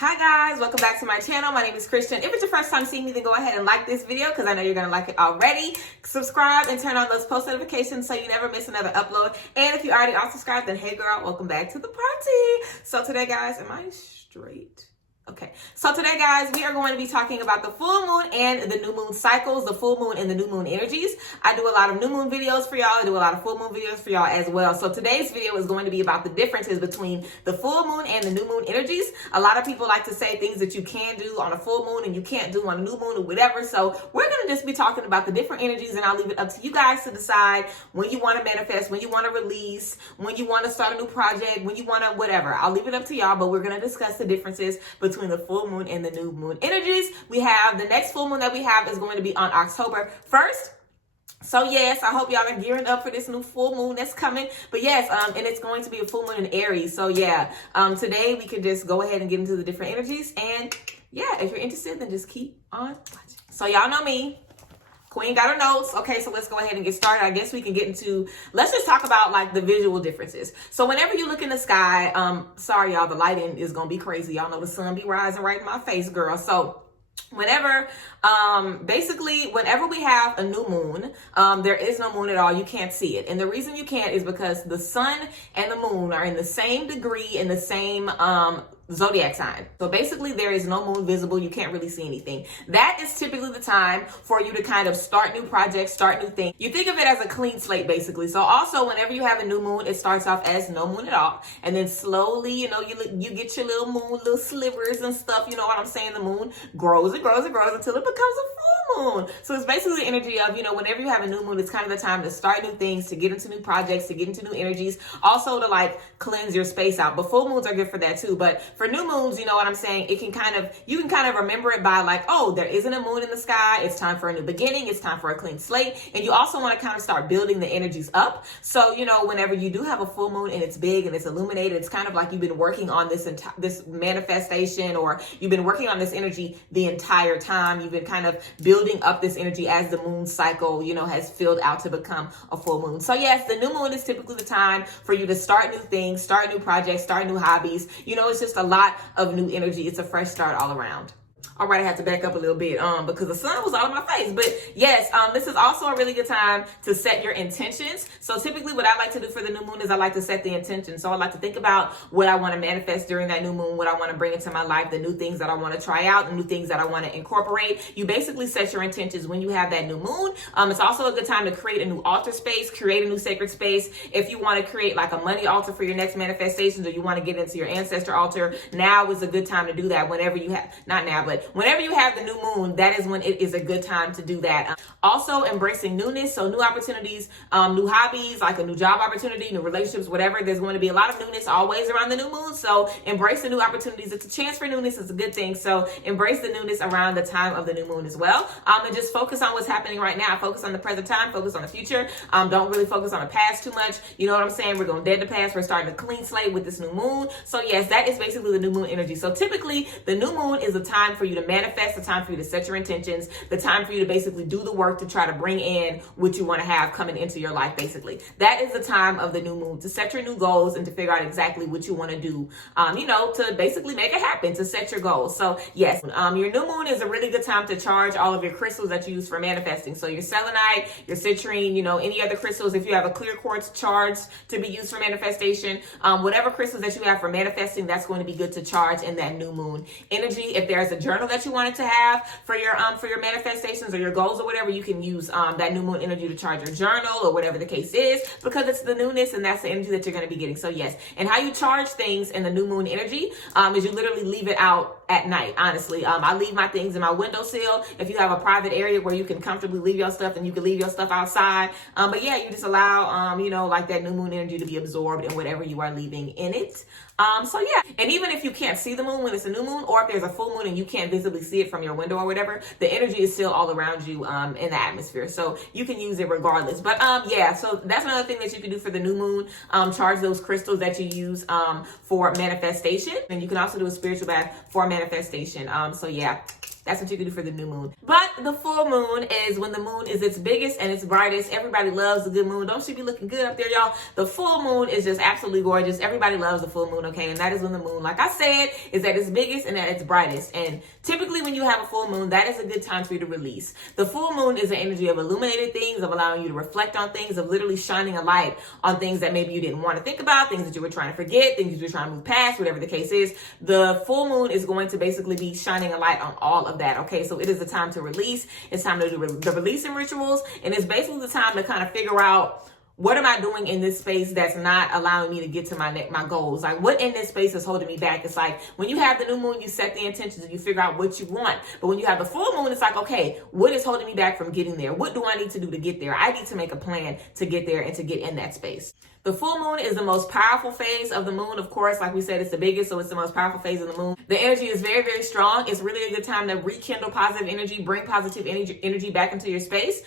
Hi guys, welcome back to my channel. My name is Christian. If it's your first time seeing me, then go ahead and like this video because I know you're going to like it already. Subscribe and turn on those post notifications so you never miss another upload. And if you already are subscribed, then hey girl, welcome back to the party. So today guys, am I straight? Okay, so today guys, we are going to be talking about the full moon and the new moon cycles, the full moon and the new moon energies. I do a lot of new moon videos for y'all. I do a lot of full moon videos for y'all as well. So today's video is going to be about the differences between the full moon and the new moon energies. A lot of people like to say things that you can do on a full moon and you can't do on a new moon or whatever. So we're going to just be talking about the different energies, and I'll leave it up to you guys to decide when you want to manifest, when you want to release, when you want to start a new project, when you want to whatever. I'll leave it up to y'all, but we're going to discuss the differences between the full moon and the new moon energies. We have the next full moon that we have is going to be on October 1st. So yes, I hope y'all are gearing up for this new full moon that's coming. But yes, and it's going to be a full moon in Aries. So yeah, today we can just go ahead and get into the different energies. And yeah, if you're interested, then just keep on watching. So y'all know me. Queen got her notes. Okay, so let's go ahead and get started. I guess we can get into, let's just talk about like the visual differences. So whenever you look in the sky, sorry y'all, the lighting is gonna be crazy. Y'all know the sun be rising right in my face, girl. So whenever, basically, whenever we have a new moon, there is no moon at all. You can't see it. And the reason you can't is because the sun and the moon are in the same degree, in the same, zodiac sign. So basically there is no moon visible. You can't really see anything. That is typically the time for you to kind of start new projects, start new things. You think of it as a clean slate basically. So also whenever you have a new moon, it starts off as no moon at all. And then slowly, you know, you get your little moon, little slivers and stuff. You know what I'm saying? The moon grows and grows and grows until it becomes a full moon. So it's basically the energy of, you know, whenever you have a new moon, it's kind of the time to start new things, to get into new projects, to get into new energies. Also to like cleanse your space out. But full moons are good for that too. But for new moons, you know what I'm saying? It can kind of, you can kind of remember it by like, oh, there isn't a moon in the sky. It's time for a new beginning. It's time for a clean slate. And you also want to kind of start building the energies up. So, you know, whenever you do have a full moon and it's big and it's illuminated, it's kind of like you've been working on this manifestation, or you've been working on this energy the entire time. You've been kind of building up this energy as the moon cycle, you know, has filled out to become a full moon. So yes, the new moon is typically the time for you to start new things, start new projects, start new hobbies. You know, it's just a lot of new energy. It's a fresh start all around. All right, I have to back up a little bit because the sun was all in my face. But yes, this is also a really good time to set your intentions. So typically what I like to do for the new moon is I like to set the intention. So I like to think about what I want to manifest during that new moon, what I want to bring into my life, the new things that I want to try out, the new things that I want to incorporate. You basically set your intentions when you have that new moon. It's also a good time to create a new altar space, create a new sacred space. If you want to create like a money altar for your next manifestations, or you want to get into your ancestor altar, now is a good time to do that. Whenever you have, not now, but whenever you have the new moon, that is when it is a good time to do that. Also embracing newness. So new opportunities, new hobbies, like a new job opportunity, new relationships, whatever. There's going to be a lot of newness always around the new moon. So embrace the new opportunities. It's a chance for newness. It's a good thing. So embrace the newness around the time of the new moon as well. And just focus on what's happening right now. Focus on the present time. Focus on the future. Don't really focus on the past too much. You know what I'm saying? We're going dead the past. We're starting a clean slate with this new moon. So yes, that is basically the new moon energy. So typically the new moon is a time for you to manifest, the time for you to set your intentions, the time for you to basically do the work to try to bring in what you want to have coming into your life. Basically, that is the time of the new moon to set your new goals and to figure out exactly what you want to do, you know, to basically make it happen, to set your goals. So yes, your new moon is a really good time to charge all of your crystals that you use for manifesting. So your selenite, your citrine, you know, any other crystals, if you have a clear quartz charged to be used for manifestation, whatever crystals that you have for manifesting, that's going to be good to charge in that new moon energy. If there's a journal that you wanted to have for your manifestations or your goals or whatever, you can use that new moon energy to charge your journal or whatever the case is, because it's the newness and that's the energy that you're going to be getting. So yes, and how you charge things in the new moon energy is you literally leave it out at night. Honestly, I leave my things in my windowsill. If you have a private area where you can comfortably leave your stuff, then you can leave your stuff outside. But yeah, you just allow you know, like that new moon energy to be absorbed in whatever you are leaving in it. So yeah, and even if you can't see the moon when it's a new moon, or if there's a full moon and you can't visibly see it from your window or whatever, the energy is still all around you in the atmosphere. So you can use it regardless. But yeah, so that's another thing that you can do for the new moon. Charge those crystals that you use for manifestation. And you can also do a spiritual bath for manifestation. So yeah, That's what you can do for the new moon. But the full moon is when the moon is its biggest and its brightest. Everybody loves the good moon. Don't she be looking good up there, y'all? The full moon is just absolutely gorgeous. Everybody loves the full moon, okay? And that is when the moon, like I said, is at its biggest and at its brightest. And typically when you have a full moon, that is a good time for you to release. The full moon is an energy of illuminated things, of allowing you to reflect on things, of literally shining a light on things that maybe you didn't want to think about, things that you were trying to forget, things that you were trying to move past, whatever the case is. The full moon is going to basically be shining a light on all of that, okay? So it is the time to release. It's time to do the releasing rituals, and it's basically the time to kind of figure out, what am I doing in this space that's not allowing me to get to my goals? Like, what in this space is holding me back? It's like, when you have the new moon, you set the intentions and you figure out what you want. But when you have the full moon, it's like, okay, what is holding me back from getting there? What do I need to do to get there? I need to make a plan to get there and to get in that space. The full moon is the most powerful phase of the moon. Of course, like we said, it's the biggest, so it's the most powerful phase of the moon. The energy is very, very strong. It's really a good time to rekindle positive energy, bring positive energy back into your space.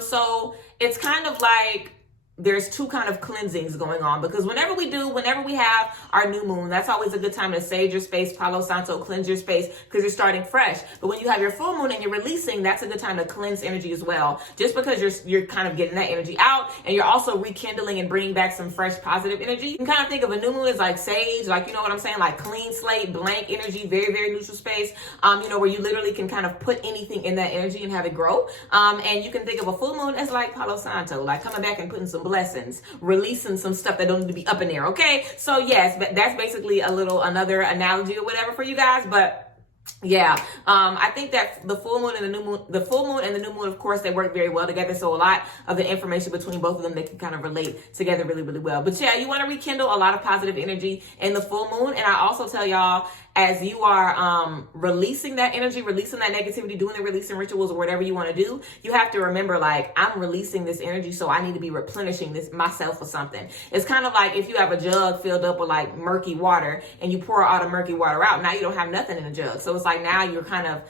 So it's kind of like, there's two kind of cleansings going on, because whenever we have our new moon, that's always a good time to sage your space, Palo Santo, cleanse your space, because you're starting fresh. But when you have your full moon and you're releasing, that's a good time to cleanse energy as well, just because you're kind of getting that energy out, and you're also rekindling and bringing back some fresh positive energy. You can kind of think of a new moon as like sage, like, you know what I'm saying, like clean slate, blank energy, very, very neutral space, where you literally can kind of put anything in that energy and have it grow. And you can think of a full moon as like Palo Santo, like coming back and putting some blessings, releasing some stuff that don't need to be up in there, okay? So yes, that's basically another analogy or whatever for you guys, but yeah, I think that the full moon and the new moon, of course, they work very well together. So a lot of the information between both of them, they can kind of relate together really, really well. But yeah, you want to rekindle a lot of positive energy in the full moon. And I also tell y'all, as you are releasing that energy, releasing that negativity, doing the releasing rituals or whatever you want to do, you have to remember, like, I'm releasing this energy, so I need to be replenishing this myself with something. It's kind of like if you have a jug filled up with like murky water and you pour all the murky water out, now you don't have nothing in the jug. So it's like now you kind of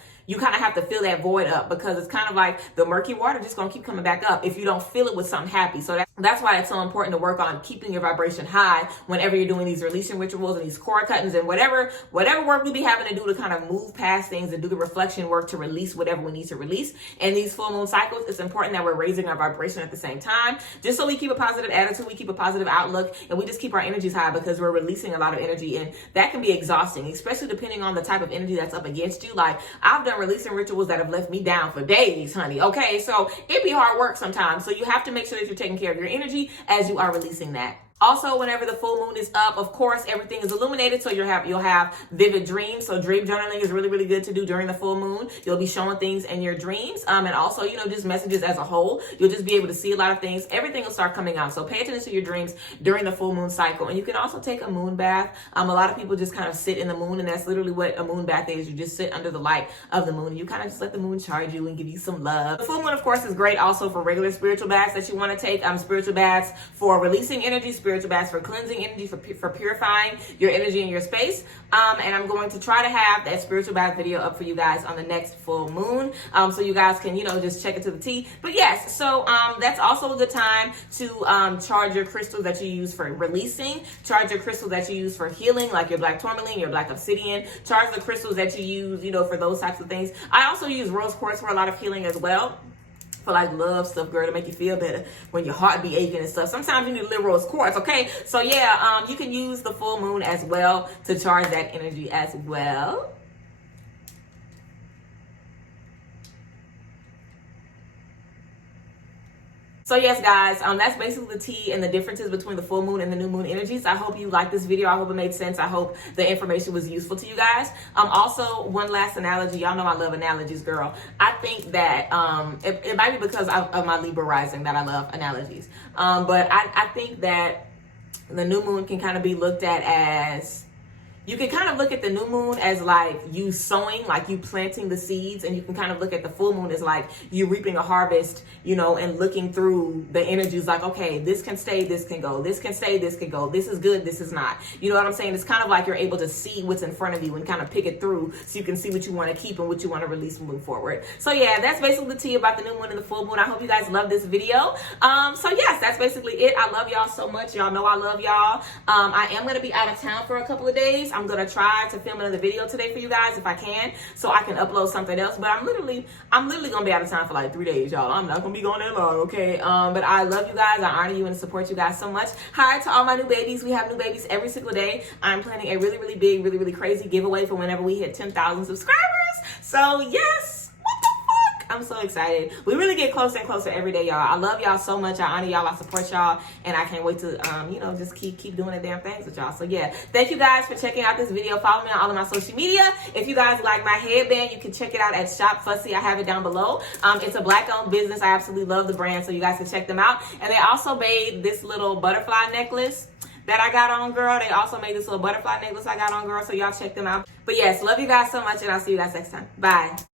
have to fill that void up, because it's kind of like the murky water just gonna keep coming back up if you don't fill it with something happy. So that's why it's so important to work on keeping your vibration high whenever you're doing these releasing rituals and these core cuttings and whatever work we be having to do to kind of move past things and do the reflection work to release whatever we need to release. And these full moon cycles, it's important that we're raising our vibration at the same time, just so we keep a positive attitude, we keep a positive outlook, and we just keep our energies high, because we're releasing a lot of energy, and that can be exhausting, especially depending on the type of energy that's up against you. Like, I've done releasing rituals that have left me down for days, honey. Okay, so it be hard work sometimes. So you have to make sure that you're taking care of your energy as you are releasing that. Also, whenever the full moon is up, of course, everything is illuminated, so you'll have vivid dreams. So dream journaling is really, really good to do during the full moon. You'll be showing things in your dreams, and also, just messages as a whole. You'll just be able to see a lot of things. Everything will start coming out. So pay attention to your dreams during the full moon cycle. And you can also take a moon bath. A lot of people just kind of sit in the moon, and that's literally what a moon bath is. You just sit under the light of the moon, and you kind of just let the moon charge you and give you some love. The full moon, of course, is great also for regular spiritual baths that you want to take. Spiritual baths for releasing energy, spiritual baths for cleansing energy, for purifying your energy in your space. And I'm going to try to have that spiritual bath video up for you guys on the next full moon, so you guys can, just check it to the T. But yes, so that's also a good time to charge your crystals that you use for releasing, charge your crystals that you use for healing, like your black tourmaline, your black obsidian, charge the crystals that you use, for those types of things. I also use rose quartz for a lot of healing as well, for like love stuff, girl, to make you feel better when your heart be aching and stuff. Sometimes you need a little rose quartz, okay? So yeah, you can use the full moon as well to charge that energy as well. So yes, guys, that's basically the tea and the differences between the full moon and the new moon energies. I hope you liked this video. I hope it made sense. I hope the information was useful to you guys. Also, one last analogy. Y'all know I love analogies, girl. I think that it might be because of my Libra rising that I love analogies. But I think that the new moon can kind of be looked at as, you can kind of look at the new moon as like you sowing, like you planting the seeds, and you can kind of look at the full moon as like you reaping a harvest, and looking through the energies like, okay, this can stay, this can go, this can stay, this can go, this is good, this is not. You know what I'm saying? It's kind of like you're able to see what's in front of you and kind of pick it through, so you can see what you want to keep and what you want to release and move forward. So yeah, that's basically the tea about the new moon and the full moon. I hope you guys love this video. So yes, that's basically it. I love y'all so much. Y'all know I love y'all. I am going to be out of town for a couple of days. I'm gonna try to film another video today for you guys if I can, so I can upload something else. But I'm literally gonna be out of time for like 3 days, y'all. I'm not gonna be going that long, okay? But I love you guys. I honor you and support you guys so much. Hi to all my new babies. We have new babies every single day. I'm planning a really, really big, really, really crazy giveaway for whenever we hit 10,000 subscribers. So yes, what the fuck? I'm so excited. We really get closer and closer every day, y'all. I love y'all so much. I honor y'all. I support y'all, and I can't wait to just keep doing the damn things with y'all. So yeah, thank you guys for checking out this video. Follow me on all of my social media. If you guys like my headband, you can check it out at Shop Fussy. I have it down below. It's a Black-owned business. I absolutely love the brand, so you guys can check them out. And they also made this little butterfly necklace that I got on, girl. They also made this little butterfly necklace I got on, girl. So y'all check them out. But yes, love you guys so much, and I'll see you guys next time. Bye.